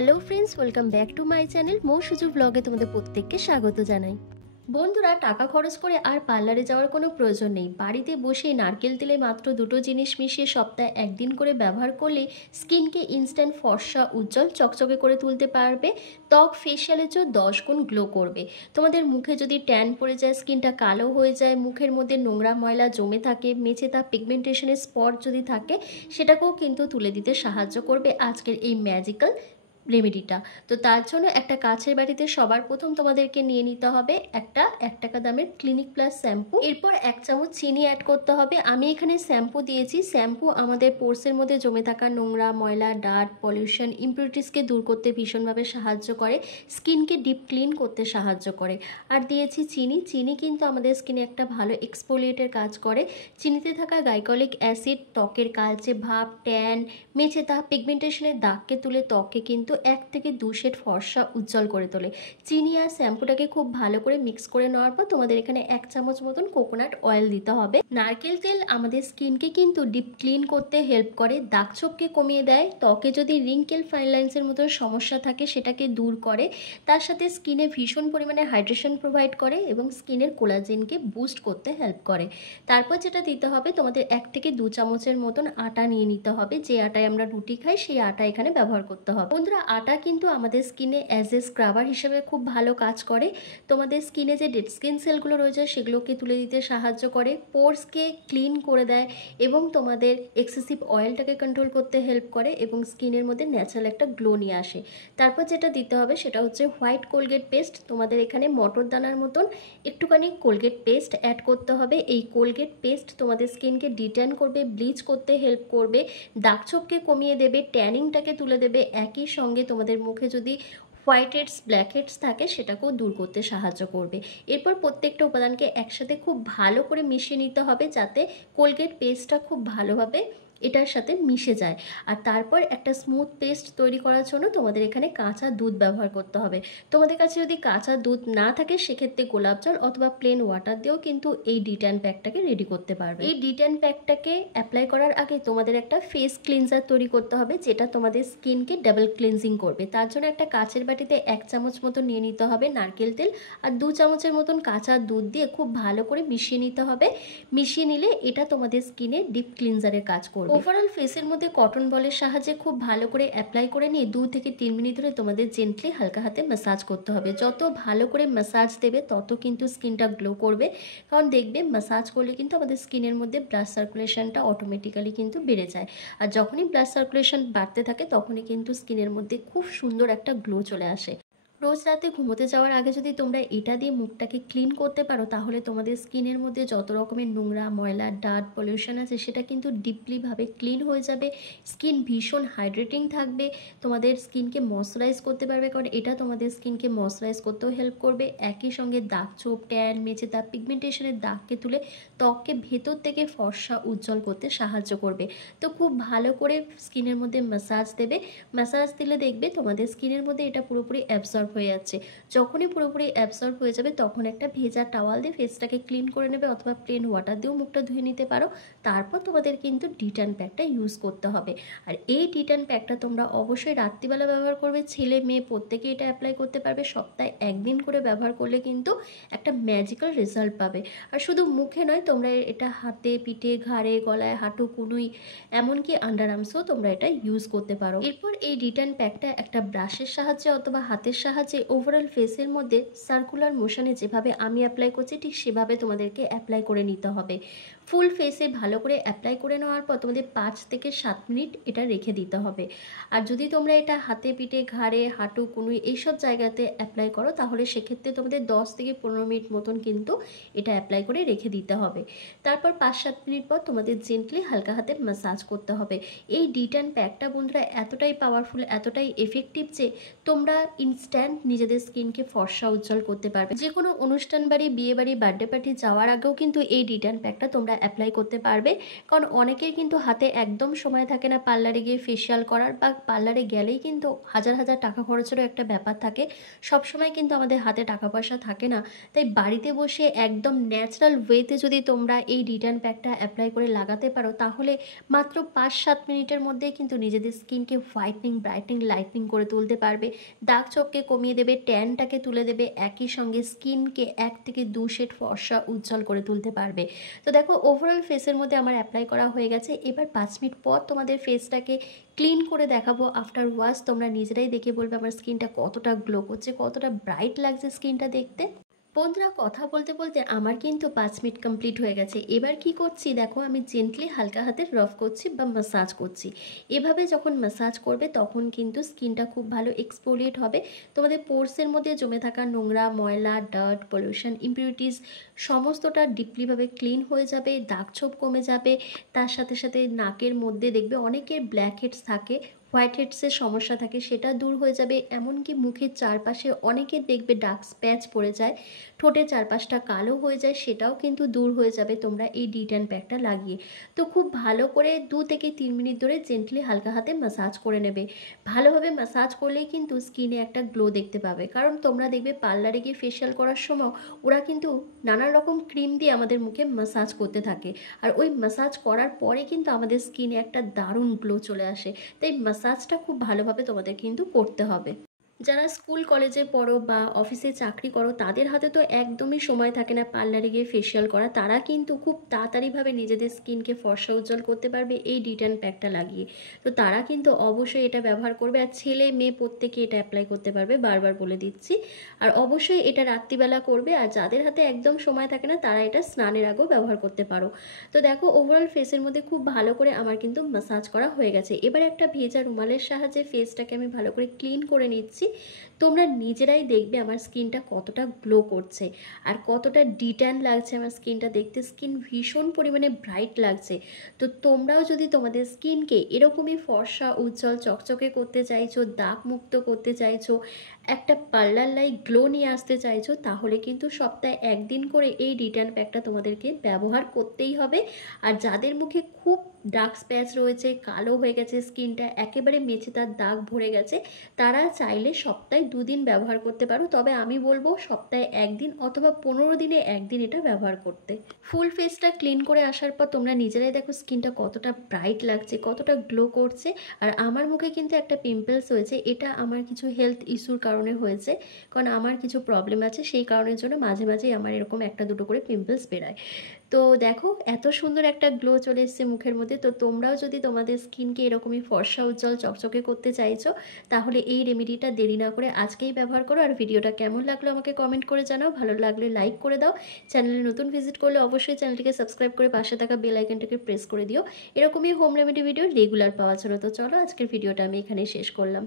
Hello friends, welcome back to my channel. মো সুজু ব্লগে তোমাদের প্রত্যেককে স্বাগত জানাই। বন্ধুরা, টাকা খরচ করে আর পার্লারে যাওয়ার কোনো প্রয়োজন নেই। বাড়িতে বসে নারকেল তেলে মাত্র দুটো জিনিস মিশিয়ে সপ্তাহে একদিন করে ব্যবহার করলে স্কিনকে ইনস্ট্যান্ট ফর্সা, উজ্জ্বল, চকচকে করে তুলতে পারবে। ত্বক ফেশিয়ালের চেয়েও 10 গুণ গ্লো করবে। তোমাদের মুখে যদি ট্যান পড়ে যায়, স্কিনটা কালো হয়ে যায়, মুখের মধ্যে নোংরা ময়লা জমে থাকে, মেচেদা পিগমেন্টেশনের স্পট যদি থাকে, সেটাকেও কিন্তু তুলে দিতে সাহায্য করবে আজকের এই ম্যাজিক্যাল রেমেডিটা। তো তার জন্য একটা কাচের বাটিতে সবার প্রথম তোমাদেরকে নিয়ে নিতে হবে একটা 1 টাকা দামের ক্লিনিক প্লাস শ্যাম্পু। এরপর 1 চামচ চিনি অ্যাড করতে হবে। আমি এখানে শ্যাম্পু দিয়েছি। শ্যাম্পু আমাদের পোর্সের মধ্যে জমে থাকা নোংরা ময়লা, ডার্ট, পলিউশন, ইমপিউরিটিসকে দূর করতে ভীষণভাবে সাহায্য করে, স্কিনকে ডিপ ক্লিন করতে সাহায্য করে। আর দিয়েছি চিনি। চিনি কিন্তু আমাদের স্কিনে একটা ভালো এক্সফোলিয়েটের কাজ করে। চিনিতে থাকা গ্লাইকোলিক অ্যাসিড ত্বকের কালচে ভাব, ট্যান, মেচেদা, পিগমেন্টেশনের দাগকে তুলে ত্বককে কিন্তু 1 থেকে 2 শেড ফর্সা, উজ্জ্বল করে তোলে। চিনি আর শ্যাম্পুটাকে খুব ভালো করে মিক্স করে নেওয়ার পর তোমাদের এখানে 1 চামচ মতন কোকোনাট অয়েল দিতে হবে। নারকেল তেল আমাদের স্কিনকে কিন্তু ডিপ ক্লিন করতে হেল্প করে, দাগ ছোপকে কমিয়ে দেয়, ত্বকে যদি রিঙ্কেল, ফাইন লাইন্সের মতো সমস্যা থাকে সেটাকে দূর করে, তার সাথে স্কিনে ভীষণ পরিমাণে হাইড্রেশন প্রোভাইড করে এবং স্কিনের কোলাজেনকে বুস্ট করতে হেল্প করে। তারপর যেটা দিতে হবে, তোমাদের 1 থেকে 2 চামচের মতন আটা নিয়ে নিতে হবে। যে আটায় আমরা রুটি খাই সেই আটা এখানে ব্যবহার করতে হবে। বন্ধুরা, আটা কিন্তু আমাদের স্কিনে অ্যাজ এ স্ক্রাবার হিসেবে খুব ভালো কাজ করে। তোমাদের স্কিনে যে ডেড স্কিন সেলগুলো রয়েছে সেগুলোকে তুলে দিতে সাহায্য করে, পোর্সকে ক্লিন করে দেয় এবং তোমাদের এক্সেসিভ অয়েলটাকে কন্ট্রোল করতে হেল্প করে এবং স্কিনের মধ্যে ন্যাচারাল একটা গ্লো নিয়ে আসে। তারপর যেটা দিতে হবে সেটা হচ্ছে হোয়াইট কোলগেট পেস্ট। তোমাদের এখানে মটর দানার মতন একটুখানি কোলগেট পেস্ট অ্যাড করতে হবে। এই কোলগেট পেস্ট তোমাদের স্কিনকে ডিট্যান করবে, ব্লিচ করতে হেল্প করবে, দাগ ছোপকে কমিয়ে দেবে, ট্যানিংটাকে তুলে দেবে। একই সঙ্গে তোমাদের মুখে যদি হোয়াইট হেডস, ব্ল্যাক হেডস থাকে সেটাকেও দূর করতে সাহায্য করবে। এরপর প্রত্যেকটা উপাদানকে একসাথে খুব ভালো করে মিশিয়ে নিতে হবে যাতে কোলগেট পেস্টটা খুব ভালোভাবে এটার সাথে মিশে যায়। আর তারপর একটা স্মুথ পেস্ট তৈরি করার জন্য তোমাদের এখানে কাঁচা দুধ ব্যবহার করতে হবে। তোমাদের কাছে যদি কাঁচা দুধ না থাকে সেক্ষেত্রে গোলাপ জল অথবা প্লেন ওয়াটার দিয়েও কিন্তু এই ডিট্যান প্যাকটাকে রেডি করতে পারবে। এই ডিট্যান প্যাকটাকে অ্যাপ্লাই করার আগে তোমাদের একটা ফেস ক্লিনজার তৈরি করতে হবে যেটা তোমাদের স্কিনকে ডাবল ক্লিনজিং করবে। তার জন্য একটা কাচের বাটিতে 1 চামচ মতো নিয়ে নিতে হবে নারকেল তেল আর 2 চামচের মতন কাঁচা দুধ দিয়ে খুব ভালো করে মিশিয়ে নিতে হবে। মিশিয়ে নিলে এটা তোমাদের স্কিনে ডিপ ক্লিনজারের কাজ করবে। ওভারঅল ফেসের মধ্যে কটন বলের সাহায্যে খুব ভালো করে অ্যাপ্লাই করে নিয়ে 2 থেকে 3 মিনিট ধরে তোমাদের জেন্টলি হালকা হাতে ম্যাসাজ করতে হবে। যত ভালো করে ম্যাসাজ দেবে তত কিন্তু স্কিনটা গ্লো করবে, কারণ দেখবে ম্যাসাজ করলে কিন্তু আমাদের স্কিনের মধ্যে ব্লাড সার্কুলেশনটা অটোমেটিক্যালি কিন্তু বেড়ে যায়। আর যখনই ব্লাড সার্কুলেশন বাড়তে থাকে তখনই কিন্তু স্কিনের মধ্যে খুব সুন্দর একটা গ্লো চলে আসে। রোজ রাতে ঘুমোতে যাওয়ার আগে যদি তোমরা এটা দিয়ে মুখটাকে ক্লিন করতে পারো তাহলে তোমাদের স্কিনের মধ্যে যত রকমের নোংরা ময়লা, ডার্ট, পলিউশন আছে সেটা কিন্তু ডিপলিভাবে ক্লিন হয়ে যাবে। স্কিন ভীষণ হাইড্রেটিং থাকবে, তোমাদের স্কিনকে ময়শ্চারাইজ করতে পারবে, কারণ এটা তোমাদের স্কিনকে ময়শ্চারাইজ করতেও হেল্প করবে। একই সঙ্গে দাগ ছোপ, ট্যান, মেচেদা, পিগমেন্টেশনের দাগকে তুলে ত্বককে ভেতর থেকে ফর্সা, উজ্জ্বল করতে সাহায্য করবে। তো খুব ভালো করে স্কিনের মধ্যে ম্যাসাজ দেবে। ম্যাসাজ দিলে দেখবে তোমাদের স্কিনের মধ্যে এটা পুরোপুরি অ্যাবসর্ব হয়ে যাচ্ছে। যখনই পুরোপুরি অ্যাবসর্ব হয়ে যাবে তখন একটা ভেজা টাওয়াল দিয়ে ফেসটাকে ক্লিন করে নেবে অথবা প্লেন ওয়াটার দিয়েও মুখটা ধুয়ে নিতে পারো। তারপর তোমাদের কিন্তু ডিট্যান প্যাকটা ইউজ করতে হবে। আর এই ডিট্যান প্যাকটা তোমরা অবশ্যই রাত্রিবেলা ব্যবহার করবে। ছেলে মেয়ে প্রত্যেকে এটা অ্যাপ্লাই করতে পারবে। সপ্তাহে 1 দিন করে ব্যবহার করলে কিন্তু একটা ম্যাজিক্যাল রেজাল্ট পাবে। আর শুধু মুখে নয়, তোমরা এটা হাতে, পিঠে, ঘাড়ে, গলায়, হাঁটু, কনুই, এমনকি আন্ডার আর্মসেও তোমরা এটা ইউজ করতে পারো। এরপর এই ডিট্যান প্যাকটা একটা ব্রাশের সাহায্যে অথবা হাতের সাহায্যে ওভারঅল ফেসের মধ্যে সার্কুলার মোশনে যেভাবে আমি অ্যাপ্লাই করছি ঠিক সেভাবে তোমাদেরকে অ্যাপ্লাই করে নিতে হবে। ফুল ফেসে ভালো করে অ্যাপ্লাই করে নেওয়ার পর তোমাদের 5 থেকে 7 মিনিট এটা রেখে দিতে হবে। আর যদি তোমরা এটা হাতে, পিঠে, ঘাড়ে, হাঁটু, কনুই এইসব জায়গাতে অ্যাপ্লাই করো তাহলে সেক্ষেত্রে তোমাদের 10 থেকে 15 মিনিট মতন কিন্তু এটা অ্যাপ্লাই করে রেখে দিতে হবে। তারপর 5-7 মিনিট পর তোমাদের জেন্টলি হালকা হাতে ম্যাসাজ করতে হবে। এই ডিট্যান প্যাকটা বন্ধুরা এতটাই পাওয়ারফুল, এতটাই এফেক্টিভ যে তোমরা ইনস্ট্যান্ট নিজেদের স্কিনকে ফর্সা, উজ্জ্বল করতে পারবে। যে কোনো অনুষ্ঠান বাড়ি, বিয়ে বাড়ি, বার্থডে পার্টি যাওয়ার আগেও কিন্তু এই ডিট্যান প্যাকটা তোমরা অ্যাপ্লাই করতে পারবে। কারণ অনেকের কিন্তু হাতে একদম সময় থাকে না পার্লারে গিয়ে ফেসিয়াল করার, বা পার্লারে গেলেই কিন্তু হাজার হাজার টাকা খরচেরও একটা ব্যাপার থাকে। সবসময় কিন্তু আমাদের হাতে টাকা পয়সা থাকে না। তাই বাড়িতে বসে একদম ন্যাচারাল ওয়েতে যদি তোমরা এই রিটার্ন প্যাকটা অ্যাপ্লাই করে লাগাতে পারো, তাহলে মাত্র 5-7 মিনিটের মধ্যেই কিন্তু নিজেদের স্কিনকে হোয়াইটনিং, ব্রাইটনিং, লাইটনিং করে তুলতে পারবে। দাগ ছোপকে কমিয়ে দেবে, ট্যানটাকে তুলে দেবে, একই সঙ্গে স্কিনকে 1 থেকে 2 শেড ফর্সা উজ্জ্বল করে তুলতে পারবে। তো দেখো ওভারঅল ফেসের মধ্যে আমার অ্যাপ্লাই করা হয়ে গেছে। এবার 5 মিনিট পর তোমাদের ফেসটাকে ক্লিন করে দেখাবো। আফটার ওয়াশ তোমরা নিজেরাই দেখে বলবে আমার স্কিনটা কতটা গ্লো করছে, কতটা ব্রাইট লাগছে স্কিনটা দেখতে। বন্ধুরা, কথা বলতে বলতে আমার কিন্তু 5 মিনিট কমপ্লিট হয়ে গেছে। এবার কি করছি দেখো, আমি জেন্টলি হালকা হাতে রাফ করছি বা ম্যাসাজ করছি। এভাবে যখন ম্যাসাজ করবে তখন কিন্তু স্কিনটা খুব ভালো এক্সফোলিয়েট হবে। তোমাদের পোর্সের মধ্যে জমে থাকা নোংরা, ময়লা, ডার্ট, পলিউশন, ইমপিউরিটিস সমস্তটা ডিপলিভাবে ক্লিন হয়ে যাবে, দাগ ছোপ কমে যাবে। তার সাথে সাথে নাকের মধ্যে দেখবে অনেকের ব্ল্যাক হেডস থাকে, হোয়াইট হেডসের সমস্যা থাকে, সেটা দূর হয়ে যাবে। এমনকি মুখের চারপাশে অনেকের দেখবে ডার্ক স্প্যাচ পড়ে যায়, ঠোঁটের চারপাশটা কালো হয়ে যায়, সেটাও কিন্তু দূর হয়ে যাবে তোমরা এই ডিট্যান প্যাকটা লাগিয়ে। তো খুব ভালো করে 2 থেকে 3 মিনিট ধরে জেন্টলি হালকা হাতে ম্যাসাজ করে নেবে। ভালোভাবে ম্যাসাজ করলেই কিন্তু স্কিনে একটা গ্লো দেখতে পাবে। কারণ তোমরা দেখবে পার্লারে গিয়ে ফেশিয়াল করার সময় ওরা কিন্তু নানান রকম ক্রিম দিয়ে আমাদের মুখে ম্যাসাজ করতে থাকে, আর ওই ম্যাসাজ করার পরে কিন্তু আমাদের স্কিনে একটা দারুণ গ্লো চলে আসে। তাই ম্যাসাজটা খুব ভালোভাবে তোমাদের কিন্তু করতে হবে। যারা স্কুল কলেজে পড়ো বা অফিসে চাকরি করো, তাদের হাতে তো একদমই সময় থাকে না পার্লারে গিয়ে ফেশিয়াল করা। তারা কিন্তু খুব তাড়াতাড়িভাবে নিজেদের স্কিনকে ফর্সা উজ্জ্বল করতে পারবে এই ডিট্যান প্যাকটা লাগিয়ে। তো তারা কিন্তু অবশ্যই এটা ব্যবহার করবে, আর ছেলে মেয়ে প্রত্যেকে এটা অ্যাপ্লাই করতে পারবে, বারবার বলে দিচ্ছি। আর অবশ্যই এটা রাত্রিবেলা করবে, আর যাদের হাতে একদম সময় থাকে না তারা এটা স্নানের আগেও ব্যবহার করতে পারো। তো দেখো ওভারঅল ফেসের মধ্যে খুব ভালো করে আমার কিন্তু ম্যাসাজ করা হয়ে গেছে। এবার একটা ভেজা রুমালের সাহায্যে ফেসটাকে আমি ভালো করে ক্লিন করে নিচ্ছি। তোমরা নিজেরাই দেখবে আমার স্কিনটা কতটা গ্লো করছে আর কতটা ডিট্যান লাগছে আমার স্কিনটা দেখতে। স্কিন ভীষণ পরিমাণে ব্রাইট লাগছে। তো তোমরাও যদি তোমাদের স্কিনকে এরকমই ফর্সা, উজ্জ্বল, চকচকে করতে চাইছো, দাগ মুক্ত করতে চাইছো, একটা পার্লার লাইক গ্লো নিয়ে আসতে চাইছো, তাহলে কিন্তু সপ্তাহে 1 দিন করে এই ডিট্যান প্যাকটা তোমাদেরকে ব্যবহার করতেই হবে। আর যাদের মুখে খুব ডার্ক স্প্যাচ রয়েছে, কালো হয়ে গেছে স্কিনটা, একেবারে মেচে তার দাগ ভরে গেছে, তারা চাইলে সপ্তাহে 2 দিন ব্যবহার করতে পারো। তবে আমি বলবো সপ্তাহে 1 দিন অথবা 15 দিনে 1 দিন এটা ব্যবহার করতে। ফুল ফেসটা ক্লিন করে আসার পর তোমরা নিজেরাই দেখো স্কিনটা কতটা ব্রাইট লাগছে, কতটা গ্লো করছে। আর আমার মুখে কিন্তু একটা পিম্পলস হয়েছে, এটা আমার কিছু হেলথ ইস্যুর কারণে হয়েছে। কারণ আমার কিছু প্রবলেম আছে, সেই কারণের জন্য মাঝে মাঝেই আমার এরকম 1-2 করে পিম্পলস বেরোয়। তো দেখো এত সুন্দর একটা গ্লো চলে এসছে মুখের মধ্যে। তো তোমরাও যদি তোমাদের স্কিনকে এরকমই ফর্সা, উজ্জ্বল, চকচকে করতে চাইছো, তাহলে এই রেমেডিটা দেরি না করে আজকেই ব্যবহার করো। আর ভিডিওটা কেমন লাগলো আমাকে কমেন্ট করে জানাও, ভালো লাগলে লাইক করে দাও। চ্যানেলে নতুন ভিজিট করলে অবশ্যই চ্যানেলটিকে সাবস্ক্রাইব করে পাশে থাকা বেল আইকনটাকে প্রেস করে দিও এরকমই হোম রেমেডি ভিডিও রেগুলার পাওয়ার জন্য। তো চলো আজকের ভিডিওটা আমি এখানেই শেষ করলাম।